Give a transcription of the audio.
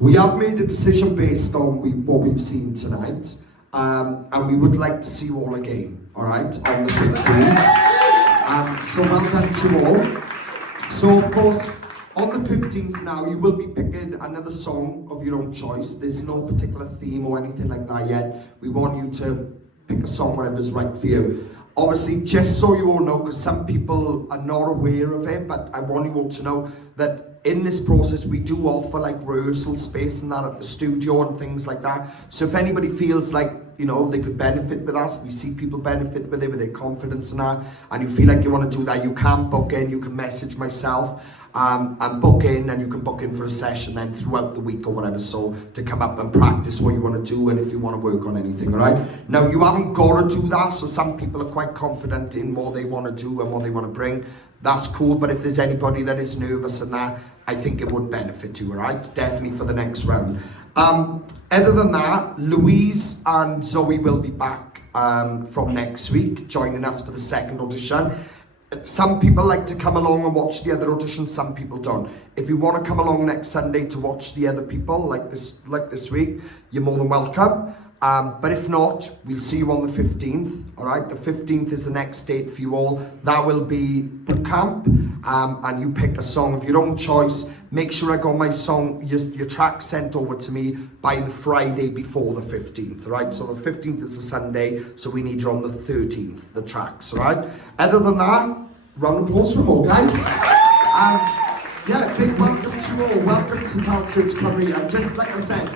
We have made a decision based on what we've seen tonight, and we would like to see you all again, all right, on the 15th. So well done to you all. So of course, on the 15th now, you will be picking another song of your own choice. There's no particular theme or anything like that yet. We want you to pick a song whatever's right for you. Obviously, just so you all know, because some people are not aware of it, but I want you all to know that in this process, we do offer like rehearsal space and that at the studio and things like that. So if anybody feels like, you know, they could benefit with us, we see people benefit with it, with their confidence and that, and you feel like you want to do that, you can book in, you can message myself and book in, and you can book in for a session then throughout the week or whatever, so to come up and practice what you want to do and if you want to work on anything, all right? Now, you haven't got to do that, so some people are quite confident in what they want to do and what they want to bring. That's cool, but if there's anybody that is nervous and that, I think it would benefit you, all right? Definitely for the next round. Other than that, Louise and Zoe will be back from next week, joining us for the second audition. Some people like to come along and watch the other auditions, some people don't. If you want to come along next Sunday to watch the other people, like this week, you're more than welcome. But if not, we'll see you on the 15th, all right? The 15th is the next date for you all. That will be boot camp, and you pick a song of your own choice. Make sure I got my song, your track sent over to me by the Friday before the 15th, all right? So the 15th is the Sunday, so we need you on the 13th, the tracks, all right? Other than that, round of applause for them all, guys. Yeah, big welcome to you all. Welcome to Auditions Cymru, and just like I said,